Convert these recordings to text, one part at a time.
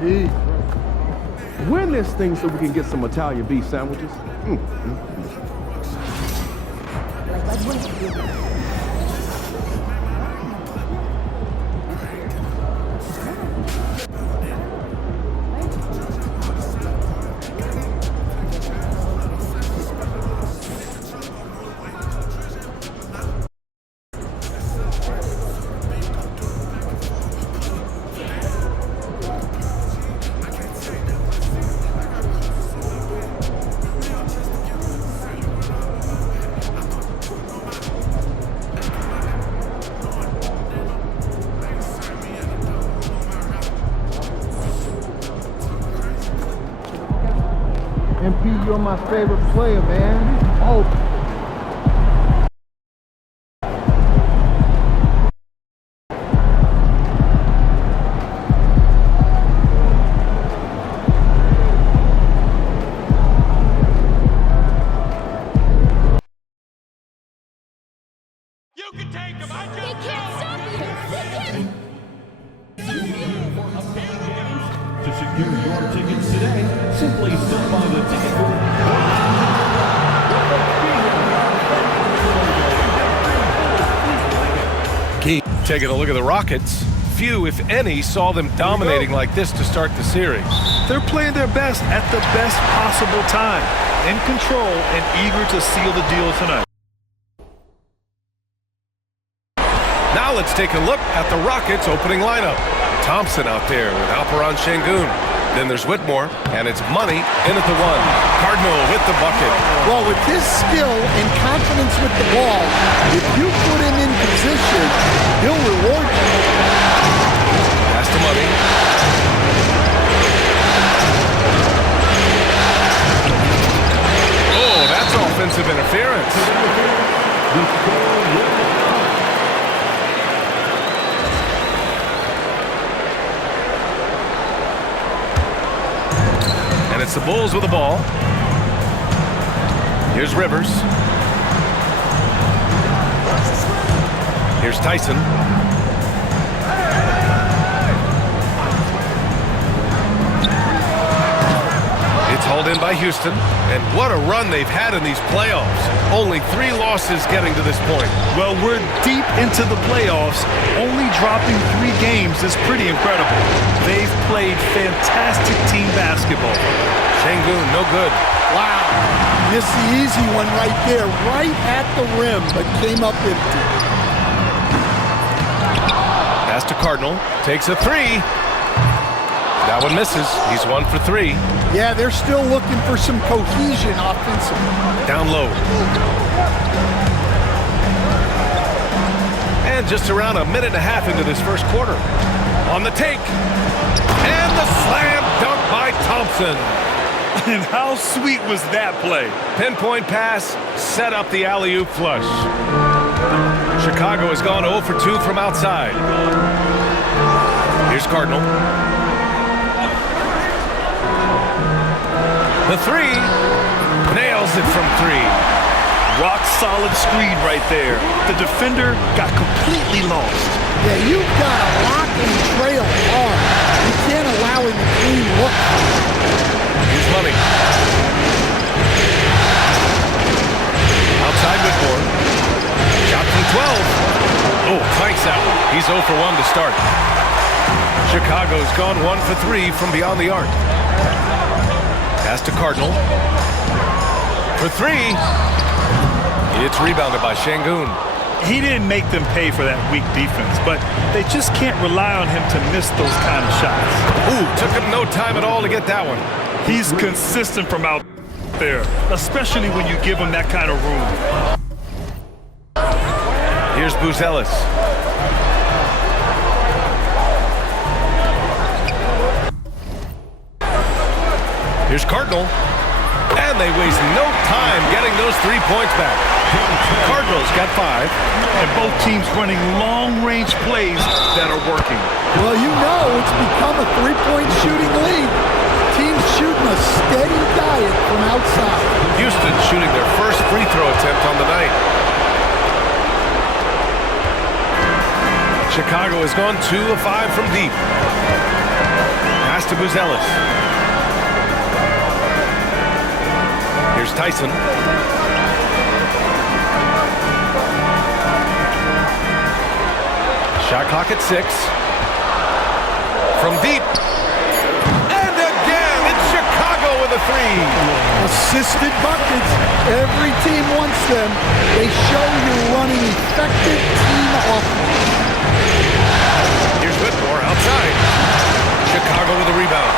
Win this thing so we can get some Italian beef sandwiches. MP, you're my favorite player, man. Oh. You can take them. They can't stop you. To secure your tickets today, simply stop by the ticket booth. Taking a look at the Rockets, few, if any, saw them dominating like this to start the series. They're playing their best at the best possible time, in control and eager to seal the deal tonight. Now let's take a look at the Rockets' opening lineup. Thompson out there with Alperen Sengun. Then there's Whitmore, and it's Money in at the one. Cardinal with the bucket. Well, with his skill and confidence with the ball, if you put him in position, he'll reward you. Pass to Money. Oh, that's offensive interference. And it's the Bulls with the ball. Here's Rivers. Here's Tyson. It's hauled in by Houston. And what a run they've had in these playoffs. Only 3 losses getting to this point. Well, we're deep into the playoffs. Only dropping 3 games is pretty incredible. They've played fantastic team basketball. Sengun, no good. Wow. Missed the easy one right there, right at the rim, but came up empty. Pass to Cardinal. Takes a 3. That one misses. He's 1 for 3. Yeah, they're still looking for some cohesion offensively. Down low. And just around a minute and a half into this first quarter. On the take. And the slam dunk by Thompson. And how sweet was that play? Pinpoint pass, set up the alley-oop flush. Chicago has gone 0 for 2 from outside. Here's Cardinal. The 3. Nails it from 3. Rock solid screen right there. The defender got completely lost. Yeah, you've got to lock and trail hard. You can't allow him to clean look. Here's Money. Outside Whitmore. Shot from 12. Oh, clanks out. He's 0 for 1 to start. Chicago's gone 1 for 3 from beyond the arc. Pass to Cardinal. For 3. It's rebounded by Sengun. He didn't make them pay for that weak defense, but they just can't rely on him to miss those kind of shots. Ooh, took him no time at all to get that one. He's consistent from out there, especially when you give him that kind of room. Here's Buzelis. Here's Cardinal. And they waste no time getting those 3 points back. Cardinals got 5. And both teams running long-range plays that are working. Well, you know it's become a 3-point shooting league. Teams shooting a steady diet from outside. Houston shooting their first free throw attempt on the night. Chicago has gone 2 of 5 from deep. Pass Pass to Buzelis. Here's Tyson. Shot clock at 6. From deep. And again, it's Chicago with a 3. Assisted buckets. Every team wants them. They show you're running effective team offense. Here's Whitmore outside. Chicago with a rebound.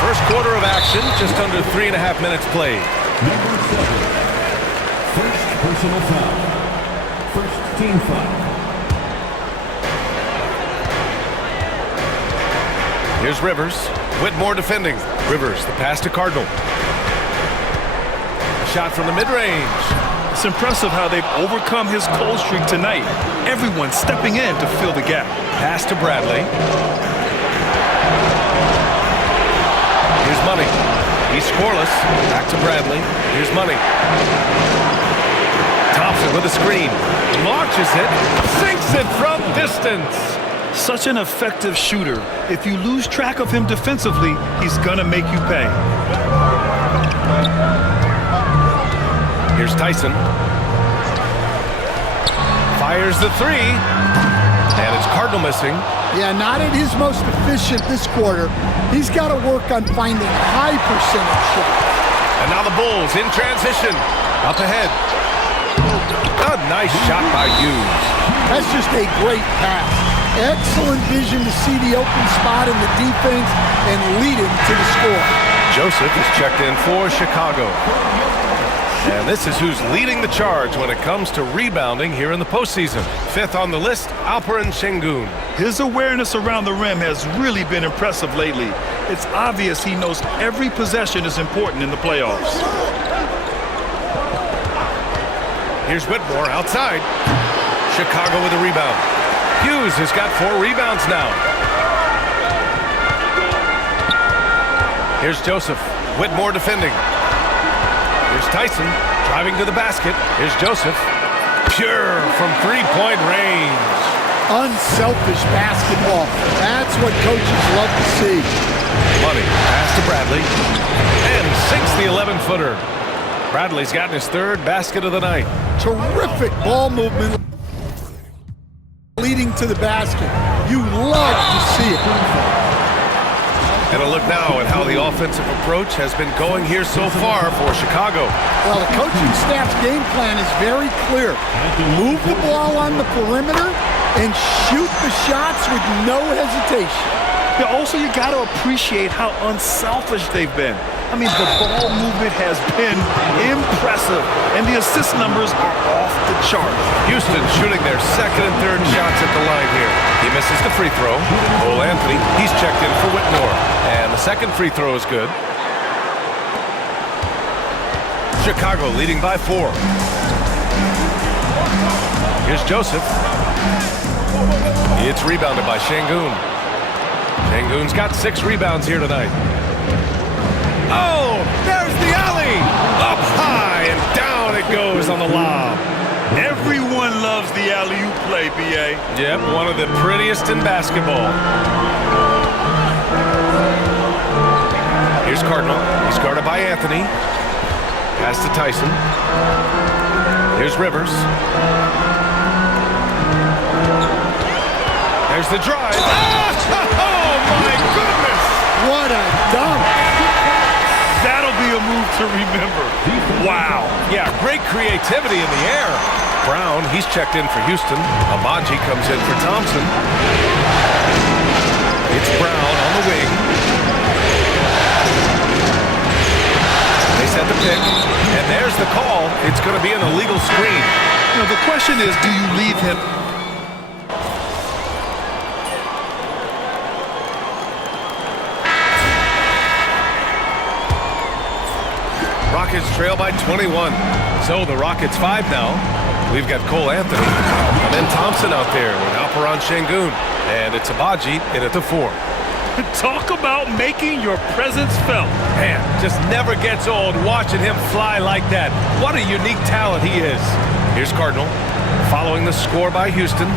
First quarter of action, just under 3.5 minutes played. Number 7. First personal foul. First team foul. Here's Rivers. Whitmore defending. Rivers, the pass to Cardinal. A shot from the mid-range. It's impressive how they've overcome his cold streak tonight. Everyone stepping in to fill the gap. Pass to Bradley. Here's Money. He's scoreless. Back to Bradley. Here's Money. Thompson with a screen. Launches it. Sinks it from distance. Such an effective shooter. If you lose track of him defensively, he's gonna make you pay. Here's Tyson. Fires the 3. And it's Cardinal missing. Yeah, not at his most efficient this quarter. He's got to work on finding high percentage shots. And now the Bulls in transition. Up ahead. A nice shot by Hughes. That's just a great pass. Excellent vision to see the open spot in the defense and lead him to the score. Joseph is checked in for Chicago. And this is who's leading the charge when it comes to rebounding here in the postseason. 5th on the list, Alperen Sengun. His awareness around the rim has really been impressive lately. It's obvious he knows every possession is important in the playoffs. Here's Whitmore outside. Chicago with a rebound. Hughes has got 4 rebounds now. Here's Joseph. Whitmore defending. Here's Tyson driving to the basket. Here's Joseph. Pure from 3-point range. Unselfish basketball. That's what coaches love to see. Money. Pass to Bradley. And sinks the 11-footer. Bradley's gotten his 3rd basket of the night. Terrific ball movement leading to the basket. You love to see it. And a look now at how the offensive approach has been going here so far for Chicago. Well, the coaching staff's game plan is very clear. Move the ball on the perimeter and shoot the shots with no hesitation. Yeah, also, you got to appreciate how unselfish they've been. I mean, the ball movement has been impressive, and the assist numbers are off the chart. Houston shooting their 2nd and 3rd shots at the line here. He misses the free throw. Cole Anthony, he's checked in for Whitmore. And the 2nd free throw is good. Chicago leading by 4. Here's Joseph. It's rebounded by Sengun. Sengun's got 6 rebounds here tonight. Oh, there's the alley! Up high and down it goes on the lob. Everyone loves the alley-oop play, B.A. Yep, one of the prettiest in basketball. Here's Cardinal. He's guarded by Anthony. Pass to Tyson. Here's Rivers. There's the drive. Oh, my goodness! What a dunk! That'll be a move to remember. Wow. Yeah, great creativity in the air. Brown, he's checked in for Houston. Amaji comes in for Thompson. It's Brown on the wing. They set the pick, and there's the call. It's going to be an illegal screen. You know, the question is, do you leave him? Rockets trail by 21. So the Rockets 5 now. We've got Cole Anthony. And then Thompson out there with Alperen Sengun. And it's Abaji in at the 4. Talk about making your presence felt. Man, just never gets old watching him fly like that. What a unique talent he is. Here's Cardinal following the score by Houston.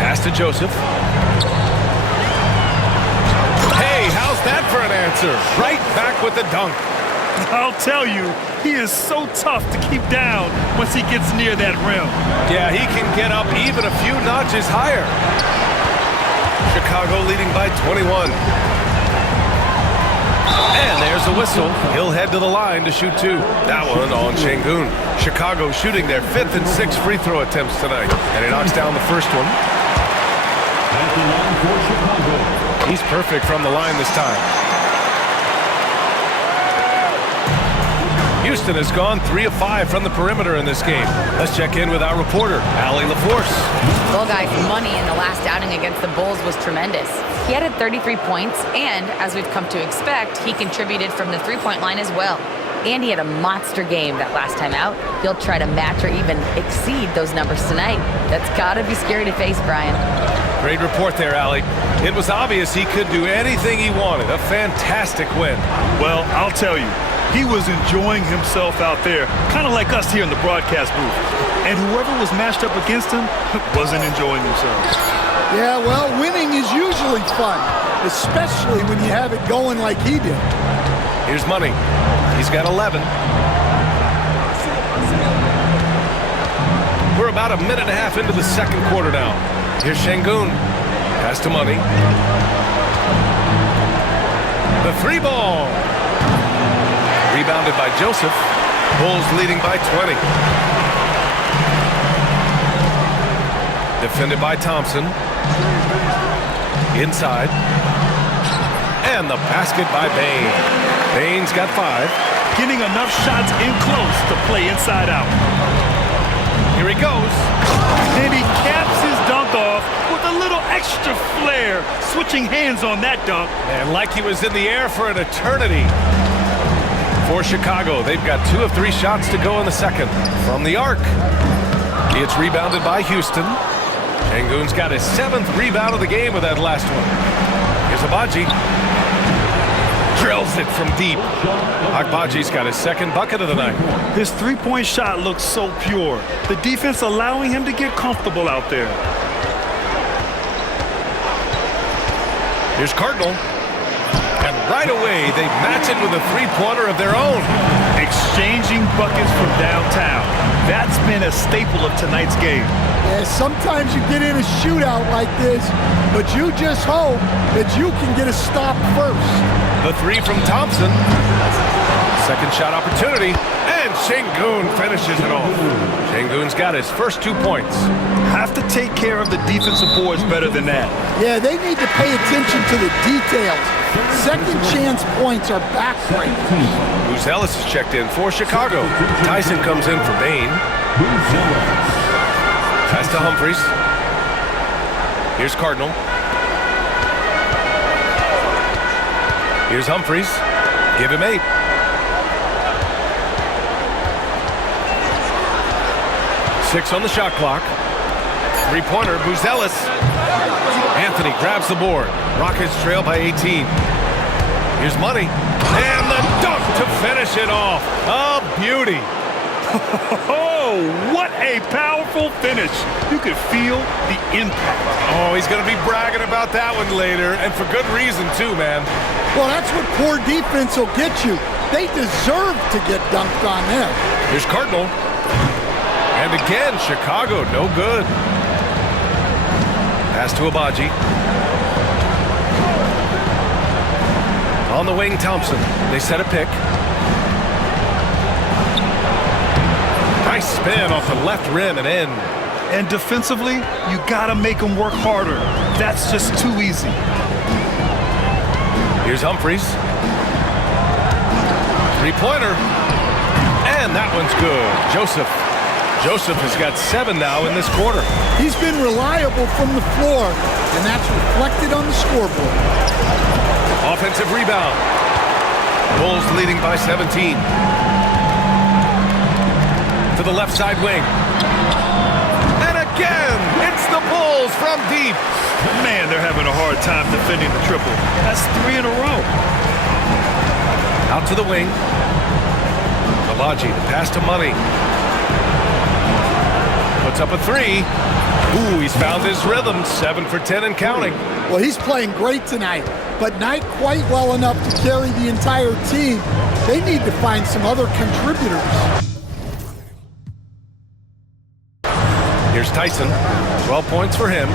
Pass to Joseph. that for an answer? Right back with the dunk. I'll tell you, he is so tough to keep down once he gets near that rim. Yeah, he can get up even a few notches higher. Chicago leading by 21. And there's a whistle. He'll head to the line to shoot two. That one on Sengun. Chicago shooting their 5th and 6th free throw attempts tonight. And he knocks down the first one. At the line for Chicago. He's perfect from the line this time. Houston has gone 3 of 5 from the perimeter in this game. Let's check in with our reporter, Allie LaForce. Well, guys, money in the last outing against the Bulls was tremendous. He added 33 points, and as we've come to expect, he contributed from the three-point line as well. And he had a monster game that last time out. He'll try to match or even exceed those numbers tonight. That's gotta be scary to face, Brian. Great report there, Allie. It was obvious he could do anything he wanted. A fantastic win. Well, I'll tell you, he was enjoying himself out there, kind of like us here in the broadcast booth. And whoever was matched up against him wasn't enjoying themselves. Yeah, well, winning is usually fun, especially when you have it going like he did. Here's Money. He's got 11. We're about a minute and a half into the second quarter now. Here's Sengun. Pass to Money. The three ball. Rebounded by Joseph. Bulls leading by 20. Defended by Thompson. Inside. And the basket by Bane. Bane's got 5. Getting enough shots in close to play inside out. Here he goes. And he caps his dunk off with a little extra flair, switching hands on that dunk. And like he was in the air for an eternity. For Chicago, they've got 2 of 3 shots to go in the second. From the arc. It's rebounded by Houston. Sengun's got his 7th rebound of the game with that last one. Here's Agbaji. Drills it from deep. Agbaji's got his 2nd bucket of the night. His three-point shot looks so pure. The defense allowing him to get comfortable out there. Here's Cardinal. And right away, they match it with a three-pointer of their own. Exchanging buckets from downtown. That's been a staple of tonight's game. Yeah, sometimes you get in a shootout like this, but you just hope that you can get a stop first. The 3 from Thompson. Second shot opportunity. And Sengun finishes it off. Sengun's got his first 2 points. Have to take care of the defensive boards better than that. Yeah, they need to pay attention to the details. Second chance points are backbreakers. Buzelis is checked in for Chicago. Tyson comes in for Bane. Pass to Humphries. Here's Cardinal. Here's Humphries. Give him 8. Six on the shot clock. Three-pointer, Buzelis. Anthony grabs the board. Rockets trail by 18. Here's Money. And the dunk to finish it off. A beauty. Oh, what a powerful finish. You could feel the impact. Oh, he's going to be bragging about that one later, and for good reason, too, man. Well, that's what poor defense will get you. They deserve to get dunked on them. Here's Cardinal. And again, Chicago, no good. Pass to Agbaji. On the wing, Thompson. They set a pick. Nice spin off the left rim and in. And defensively, you gotta make them work harder. That's just too easy. Here's Humphries. Three-pointer. And that one's good. Joseph has got 7 now in this quarter. He's been reliable from the floor, and that's reflected on the scoreboard. Offensive rebound. Bulls leading by 17. To the left side wing. And again, it's the Bulls from deep. Man, they're having a hard time defending the triple. That's 3 in a row. Out to the wing. Agbaji, the pass to Money. Puts up a 3. Ooh, he's found his rhythm. 7 for 10 and counting. Well, he's playing great tonight. but not quite well enough to carry the entire team. They need to find some other contributors. Here's Tyson. 12 points for him.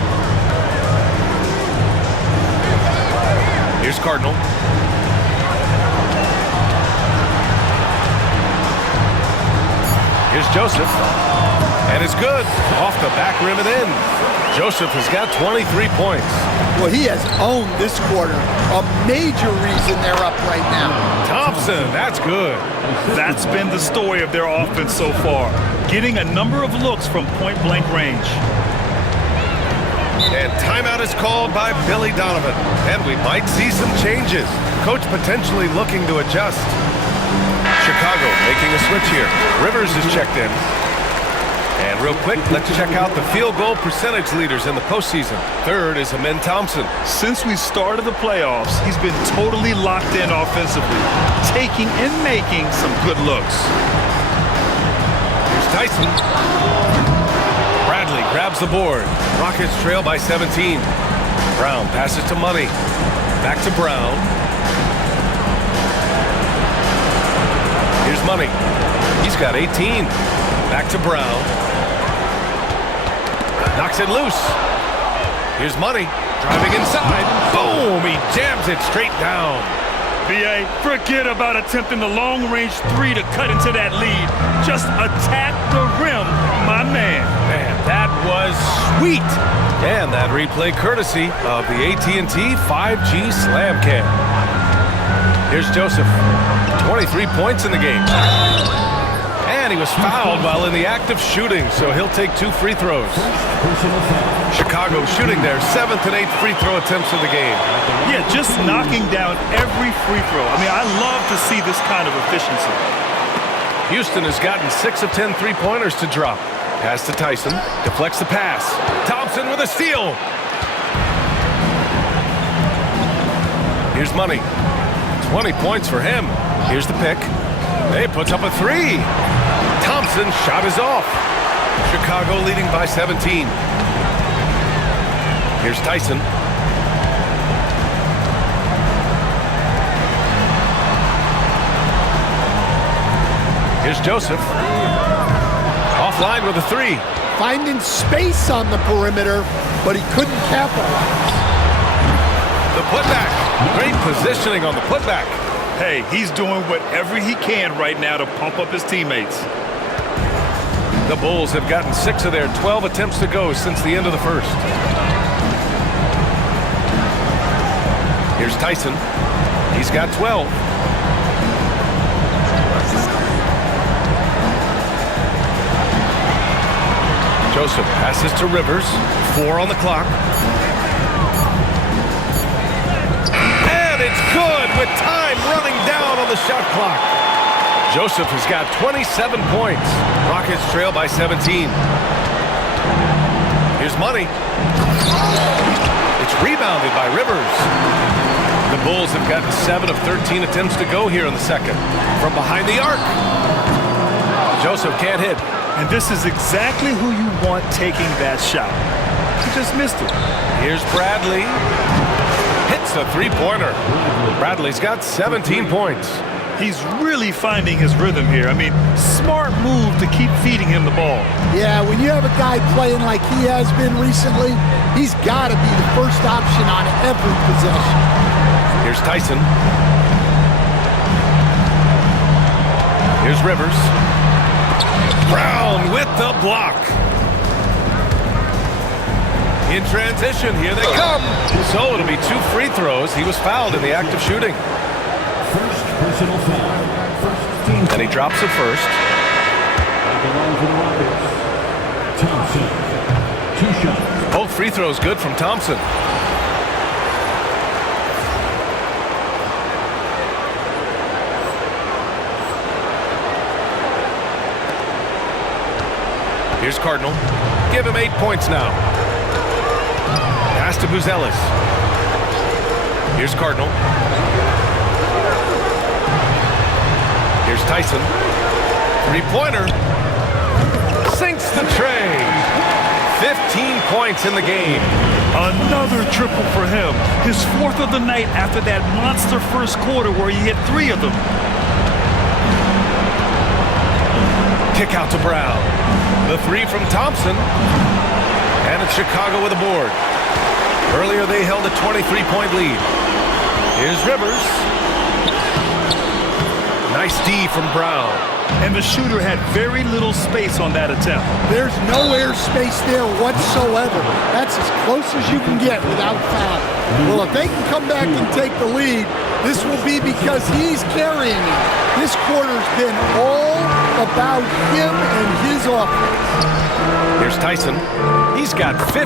Here's Cardinal. Here's Joseph. And it's good. Off the back rim and in. Joseph has got 23 points. Well, he has owned this quarter. A major reason they're up right now. Thompson, that's good. That's been the story of their offense so far. Getting a number of looks from point-blank range. And timeout is called by Billy Donovan. And we might see some changes. Coach potentially looking to adjust. Chicago making a switch here. Rivers is checked in. And real quick, let's check out the field goal percentage leaders in the postseason. Third is Amen Thompson. Since we started the playoffs, he's been totally locked in offensively, taking and making some good looks. Here's Tyson. Bradley grabs the board. Rockets trail by 17. Brown passes to Money. Back to Brown. Here's Money. He's got 18. Back to Brown. Knocks it loose. Here's Money. Driving inside. Boom! He jams it straight down. B.A., forget about attempting the long-range three to cut into that lead. Just attack the rim, my man. Man, that was sweet. And that replay courtesy of the AT&T 5G Slam Cam. Here's Joseph. 23 points in the game. And he was fouled while in the act of shooting, so he'll take 2 free throws. Chicago shooting their 7th and 8th free throw attempts of the game. Yeah, just knocking down every free throw. I mean, I love to see this kind of efficiency. Houston has gotten 6 of 10 three-pointers to drop. Pass to Tyson. Deflects the pass. Thompson with a steal. Here's Money. 20 points for him. Here's the pick. He puts up a 3. Thompson's shot is off. Chicago leading by 17. Here's Tyson. Here's Joseph. Offline with a 3. Finding space on the perimeter, but he couldn't capitalize. The putback. Great positioning on the putback. Hey, he's doing whatever he can right now to pump up his teammates. The Bulls have gotten 6 of their 12 attempts to go since the end of the first. Here's Tyson. He's got 12. Joseph passes to Rivers. 4 on the clock. And it's good with time running down on the shot clock. Joseph has got 27 points. Rockets trail by 17. Here's Money. It's rebounded by Rivers. The Bulls have gotten 7 of 13 attempts to go here in the second. From behind the arc. Joseph can't hit. And this is exactly who you want taking that shot. He just missed it. Here's Bradley. Hits a three-pointer. Bradley's got 17 points. He's really finding his rhythm here. I mean, smart move to keep feeding him the ball. Yeah, when you have a guy playing like he has been recently, he's got to be the first option on every possession. Here's Tyson. Here's Rivers. Brown with the block. In transition, here they come. So it'll be 2 free throws. He was fouled in the act of shooting. First personal foul. First team. And he drops it first. At the line for the Rockets, Thompson. 2 shots. Both free throws good from Thompson. Here's Cardinal. Give him 8 points now. Pass to Buzelis. Here's Cardinal. Here's Tyson. Three-pointer. Sinks the tray. 15 points in the game. Another triple for him. His fourth of the night after that monster first quarter where he hit 3 of them. Kick out to Brown. The 3 from Thompson. And it's Chicago with a board. Earlier they held a 23-point lead. Here's Rivers. Nice D from Brown. And the shooter had very little space on that attempt. There's no air space there whatsoever. That's as close as you can get without foul. Well, if they can come back and take the lead, this will be because he's carrying it. This quarter's been all about him and his offense. Here's Tyson. He's got 15.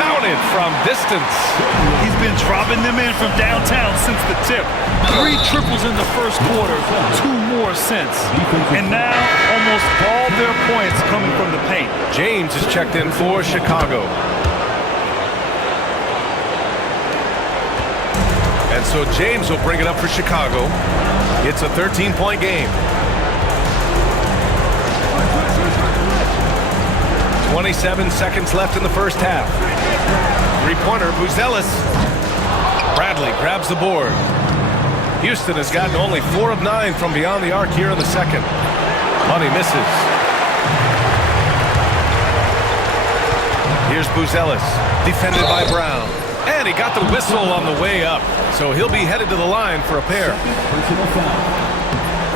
Counted from distance. He's been dropping them in from downtown since the tip. 3 triples in the first quarter, 2 more since. And now, almost all their points coming from the paint. James is checked in for Chicago. And so James will bring it up for Chicago. It's a 13-point game. 27 seconds left in the first half. 3-pointer, Buzelis. Bradley grabs the board. Houston has gotten only 4 of 9 from beyond the arc here in the second. Money misses. Here's Buzelis, defended by Brown. And he got the whistle on the way up. So he'll be headed to the line for a pair.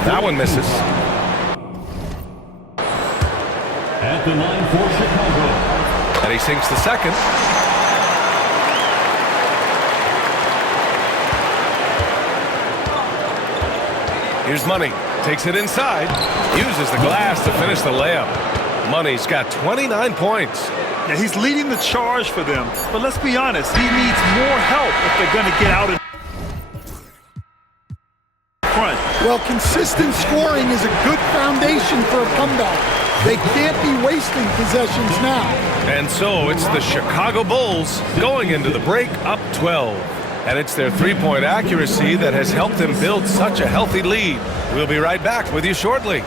That one misses. At the line for Chicago. And he sinks the second. Here's Money. Takes it inside. Uses the glass to finish the layup. Money's got 29 points. Now, he's leading the charge for them. But let's be honest, he needs more help if they're going to get out in front. Well, consistent scoring is a good foundation for a comeback. They can't be wasting possessions now. And so it's the Chicago Bulls going into the break up 12. And it's their 3-point accuracy that has helped them build such a healthy lead. We'll be right back with you shortly.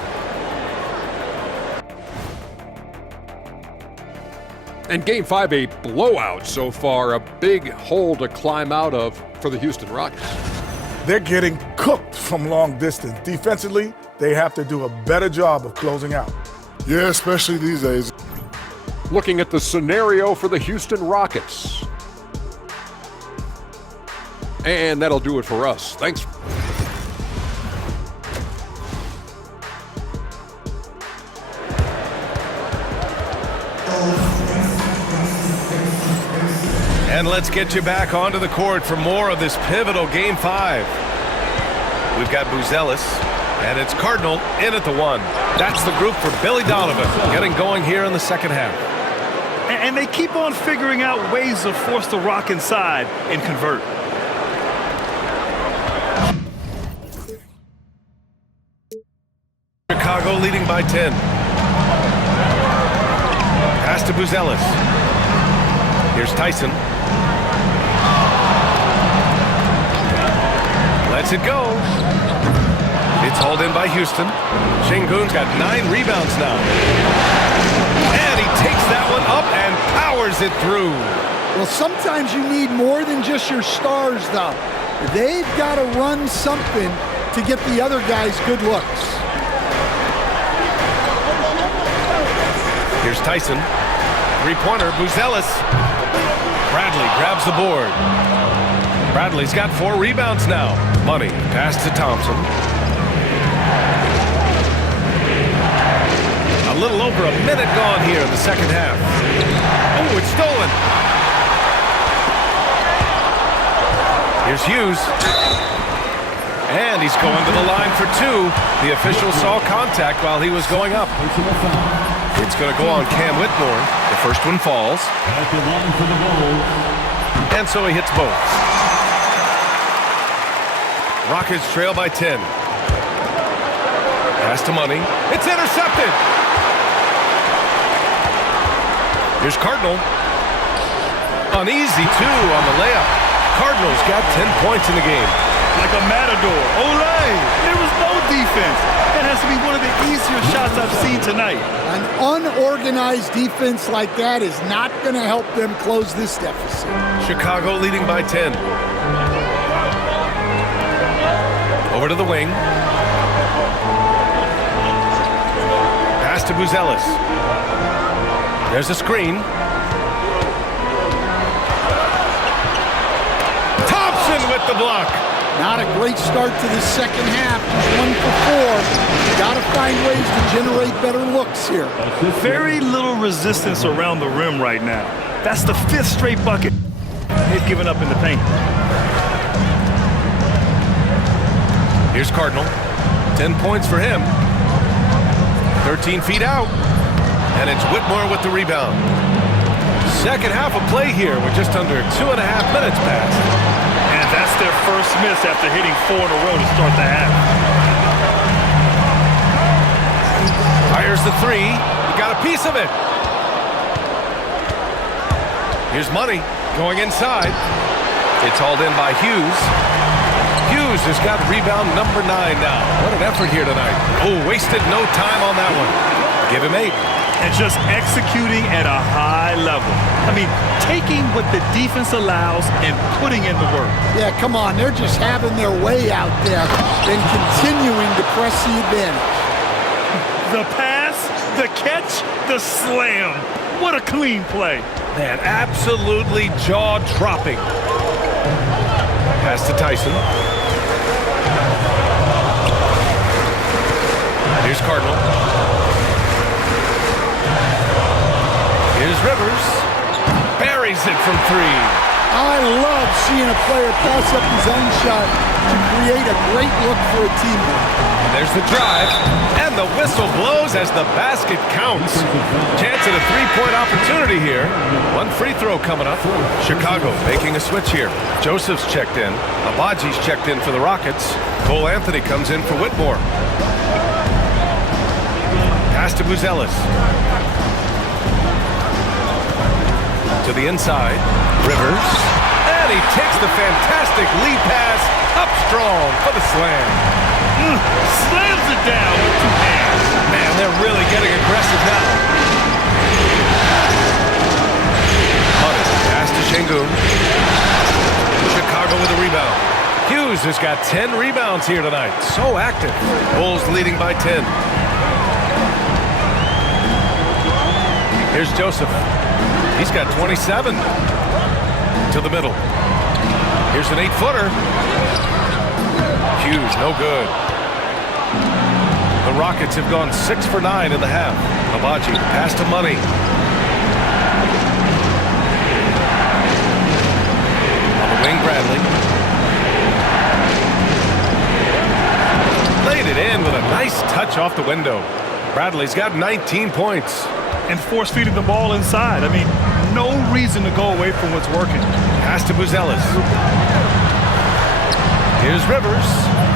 And Game 5, a blowout so far, a big hole to climb out of for the Houston Rockets. They're getting cooked from long distance. Defensively, they have to do a better job of closing out. Yeah, especially these days. Looking at the scenario for the Houston Rockets. And that'll do it for us. Thanks. And let's get you back onto the court for more of this pivotal Game 5. We've got Buzelis, and it's Cardinal in at the 1. That's the group for Billy Donovan, getting going here in the second half. And they keep on figuring out ways to force the Rock inside and convert. Chicago leading by 10. Pass to Buzelis. Here's Tyson. Lets it go. It's hauled in by Houston. Şengün's got 9 rebounds now. And he takes that one up and powers it through. Well, sometimes you need more than just your stars, though. They've got to run something to get the other guys good looks. Here's Tyson. 3-pointer, Buzelis. Bradley grabs the board. Bradley's got 4 rebounds now. Money, pass to Thompson. A little over a minute gone here in the second half. Oh, it's stolen. Here's Hughes. And he's going to the line for 2. The official saw contact while he was going up. It's going to go on Cam Whitmore. The first one falls. At the line for the Bulls. And so he hits both. Rockets trail by 10. Pass to Money. It's intercepted. Here's Cardinal. An easy 2 on the layup. Cardinals got 10 points in the game. like a matador. Olay! There was no defense. That has to be one of the easier shots I've seen tonight. An unorganized defense like that is not going to help them close this deficit. Chicago leading by 10. Over to the wing. Pass to Buzelis. There's a screen. Thompson with the block. Not a great start to the second half. He's 1 for 4. Got to find ways to generate better looks here. Very little resistance around the rim right now. That's the 5th straight bucket they've given up in the paint. Here's Cardinal. 10 points for him. 13 feet out. And it's Whitmore with the rebound. Second half of play here with just under 2.5 minutes passed. And that's their first miss after hitting 4 in a row to start the half. Fires the 3. He got a piece of it. Here's Money going inside. It's hauled in by Hughes. Hughes has got rebound number 9 now. What an effort here tonight. Oh, wasted no time on that one. Give him 8. And just executing at a high level. I mean, taking what the defense allows and putting in the work. Yeah, come on. They're just having their way out there and continuing to press the advantage. The pass, the catch, the slam. What a clean play. Man, absolutely jaw-dropping. Pass to Tyson. Here's Cardinal. Here's Rivers. Buries it from 3. I love seeing a player pass up his own shot to create a great look for a teammate. And there's the drive. And the whistle blows as the basket counts. Chance at a 3-point opportunity here. 1 free throw coming up. Chicago making a switch here. Joseph's checked in. Abaji's checked in for the Rockets. Cole Anthony comes in for Whitmore. Pass to Buzelis. To the inside. Rivers. And he takes the fantastic lead pass up strong for the slam. Slams it down with 2 hands. Man, they're really getting aggressive now. Money. Pass to Şengün. Chicago with a rebound. Hughes has got 10 rebounds here tonight. So active. Bulls leading by 10. Here's Joseph. He's got 27. To the middle. Here's an 8-footer. Hughes, no good. The Rockets have gone 6 for 9 in the half. Abaji, pass to Money. On the wing, Bradley. Laid it in with a nice touch off the window. Bradley's got 19 points. And force-feeding the ball inside. I mean, no reason to go away from what's working. Pass to Buzelis. Here's Rivers.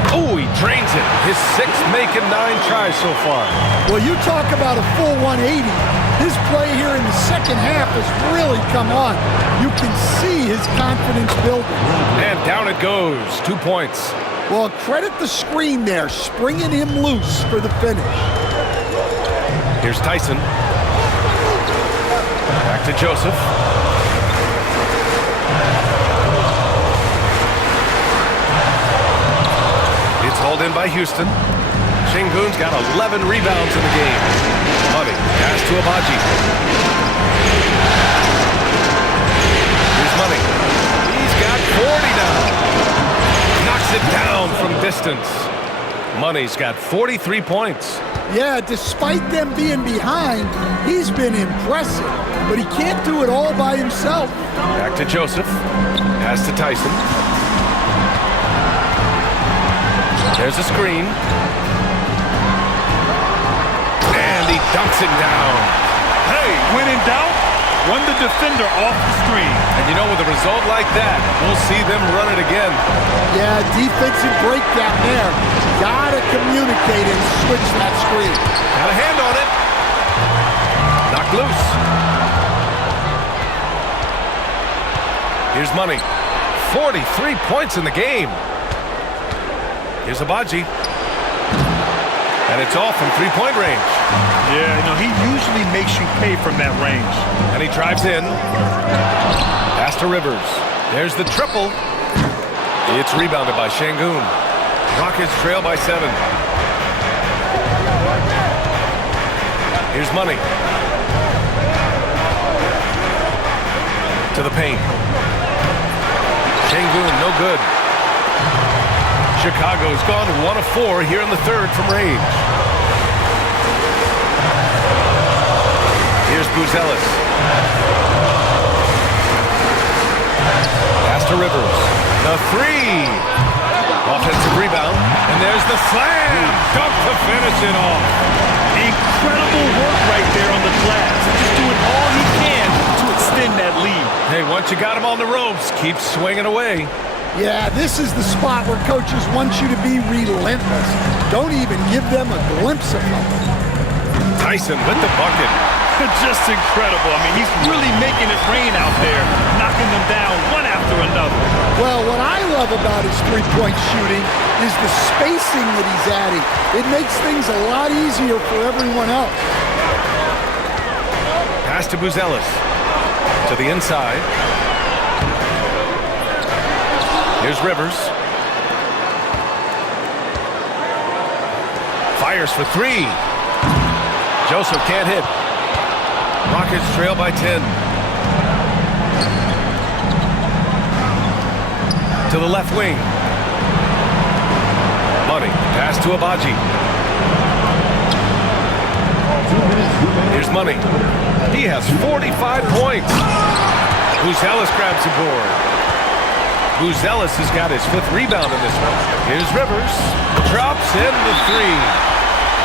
Oh, he drains it. His 6th making 9 tries so far. Well, you talk about a full 180. His play here in the second half has really come on. You can see his confidence building. And down it goes. 2 points. Well, credit the screen there, springing him loose for the finish. Here's Tyson. Back to Joseph. It's hauled in by Houston. Şengün's got 11 rebounds in the game. Money. Pass to Abaji. Here's Money. He's got 40 now. Knocks it down from distance. Money's got 43 points. Yeah, despite them being behind, he's been impressive, but he can't do it all by himself. Back to Joseph. Pass to Tyson. There's a screen. And he dunks it down. Hey, when in doubt, run the defender off the screen. And you know, with a result like that, we'll see them run it again. Yeah, defensive breakdown there. Gotta communicate and switch that screen. Got a hand on it. Knocked loose. Here's Money. 43 points in the game. Here's Abaji. And it's all from three-point range. Yeah, you know, he usually makes you pay from that range. And he drives in. Pass to Rivers. There's the triple. It's rebounded by Şengün. Rockets trail by 7. Here's Money. To the paint. Şengün, no good. Chicago's gone 1 of 4 here in the third from range. Here's Buzelis. Pass to Rivers. The 3. Offensive rebound. And there's the slam. Dunk to finish it off. Incredible work right there on the glass. Just doing all he can to extend that lead. Hey, once you got him on the ropes, keep swinging away. Yeah, this is the spot where coaches want you to be relentless. Don't even give them a glimpse of something. Tyson with the bucket. Just incredible. I mean, he's really making it rain out there, knocking them down one after another. Well, what I love about his three-point shooting is the spacing that he's adding. It makes things a lot easier for everyone else. Pass to Buzelis. To the inside. Here's Rivers. Fires for 3. Joseph can't hit. Rockets trail by 10. To the left wing. Money. Pass to Abaji. Here's Money. He has 45 points. Buzelis grabs the board. Buzelis has got his 5th rebound in this one. Here's Rivers. Drops in the 3.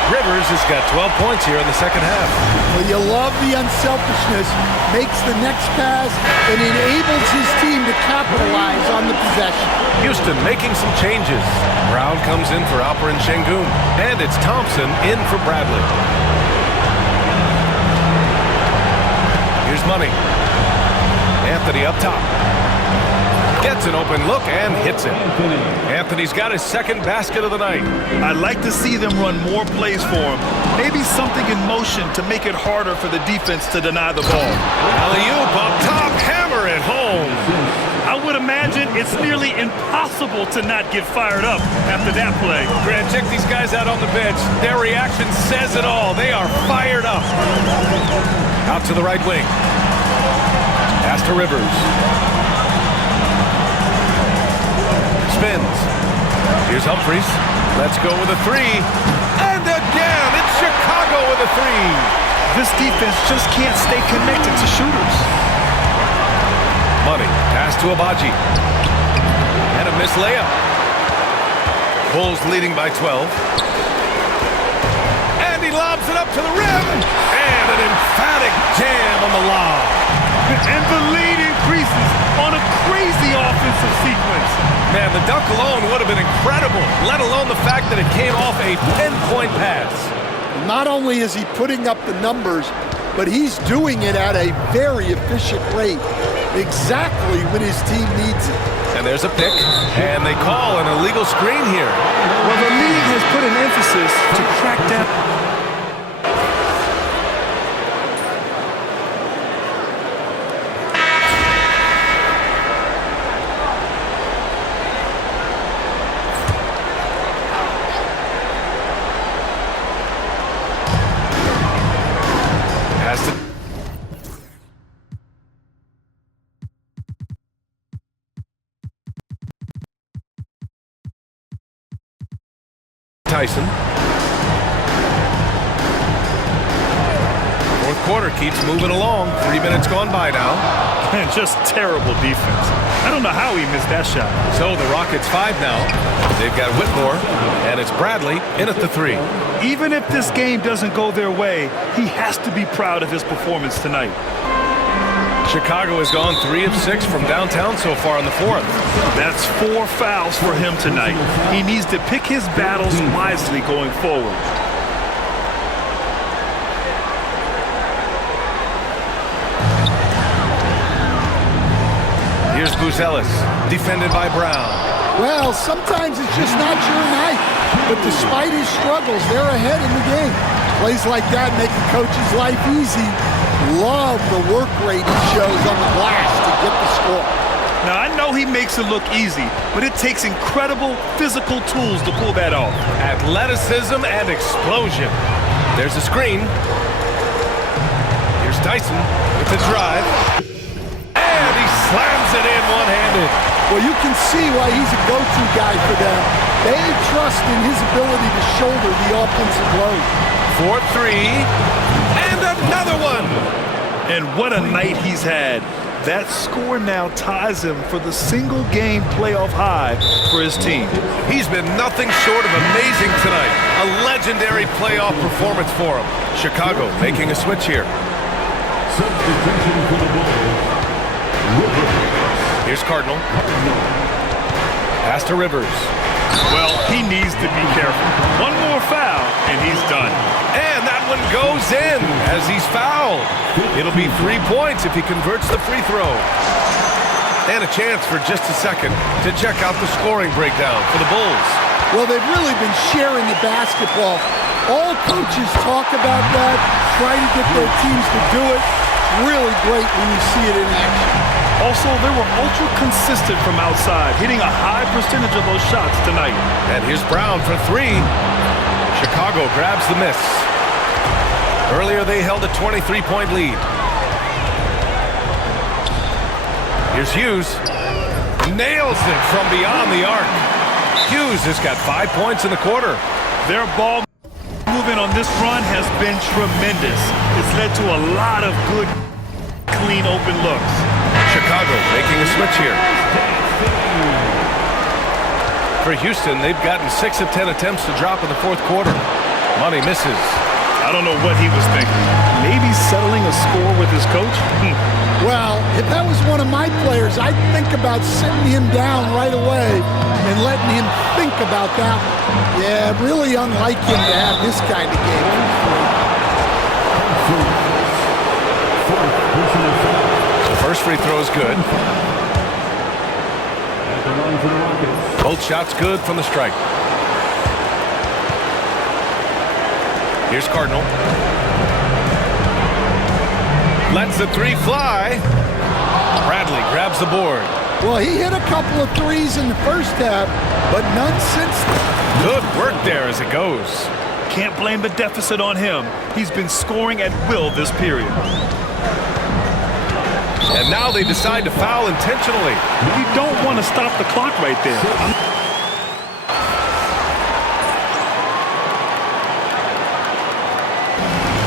Rivers has got 12 points here in the second half. Well, you love the unselfishness. Makes the next pass and enables his team to capitalize on the possession. Houston making some changes. Brown comes in for Alperen Şengün. And it's Thompson in for Bradley. Here's Money. Anthony up top. Gets an open look and hits it. Anthony's got his 2nd basket of the night. I'd like to see them run more plays for him. Maybe something in motion to make it harder for the defense to deny the ball. Alley-oop up top, hammer it home. I would imagine it's nearly impossible to not get fired up after that play. Grant, check these guys out on the bench. Their reaction says it all. They are fired up. Out to the right wing. Pass to Rivers. Spins. Here's Humphries. Let's go with a 3. And again, it's Chicago with a 3. This defense just can't stay connected to shooters. Money. Pass to Abaji. And a missed layup. Bulls leading by 12. And he lobs it up to the rim. And an emphatic jam on the lob. And the lead increases on a crazy offensive sequence. Man, the dunk alone would have been incredible, let alone the fact that it came off a 10-point pass. Not only is he putting up the numbers, but he's doing it at a very efficient rate, exactly when his team needs it. And there's a pick, and they call an illegal screen here. Well, the league has put an emphasis to crack down. Tyson. 4th quarter keeps moving along. 3 minutes gone by now. And just terrible defense. I don't know how he missed that shot. So the Rockets 5 now. They've got Whitmore, and it's Bradley in at the 3. Even if this game doesn't go their way, he has to be proud of his performance tonight. Chicago has gone 3 of 6 from downtown so far in the 4th. That's 4 fouls for him tonight. He needs to pick his battles wisely going forward. Here's Buzelis, defended by Brown. Well, sometimes it's just not your night. but despite his struggles, they're ahead in the game. Plays like that make a coach's life easy. Love the work rate he shows on the glass to get the score. Now, I know he makes it look easy, but it takes incredible physical tools to pull that off. Athleticism and explosion. There's a screen. Here's Tyson with the drive. And he slams it in one-handed. Well, you can see why he's a go-to guy for them. They trust in his ability to shoulder the offensive load. 4-3. And another one. And what a night he's had. That score now ties him for the single-game playoff high for his team. He's been nothing short of amazing tonight. A legendary playoff performance for him. Chicago making a switch here. Substitution for the Bulls. Here's Cardinal. Pass to Rivers. Well, he needs to be careful. One more foul, and he's done. And that one goes in as he's fouled. It'll be 3 points if he converts the free throw. And a chance for just a second to check out the scoring breakdown for the Bulls. Well, they've really been sharing the basketball. All coaches talk about that, try to get their teams to do it. Really great when you see it in action. Also, they were ultra-consistent from outside, hitting a high percentage of those shots tonight. And here's Brown for 3. Chicago grabs the miss. Earlier, they held a 23-point lead. Here's Hughes. Nails it from beyond the arc. Hughes has got 5 points in the quarter. Their ball movement on this run has been tremendous. It's led to a lot of good, clean, open looks. Chicago making a switch here. For Houston, they've gotten 6 of 10 attempts to drop in the fourth quarter. Money misses. I don't know what he was thinking. Maybe settling a score with his coach? Well, if that was one of my players, I'd think about sitting him down right away and letting him think about that one. Yeah, really unlike him to have this kind of game. The first free throw is good. Both shots good from the stripe. Here's Cardinal. Lets the 3 fly. Bradley grabs the board. Well, he hit a couple of threes in the first half, but none since then. Good work there as it goes. Can't blame the deficit on him. He's been scoring at will this period. And now they decide to foul intentionally. You don't want to stop the clock right there.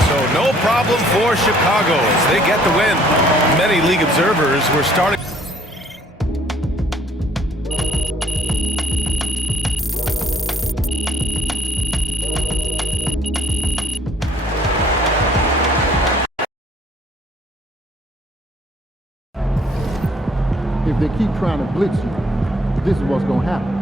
So no problem for Chicago as they get the win. Many league observers were starting. If they keep trying to blitz you, this is what's going to happen.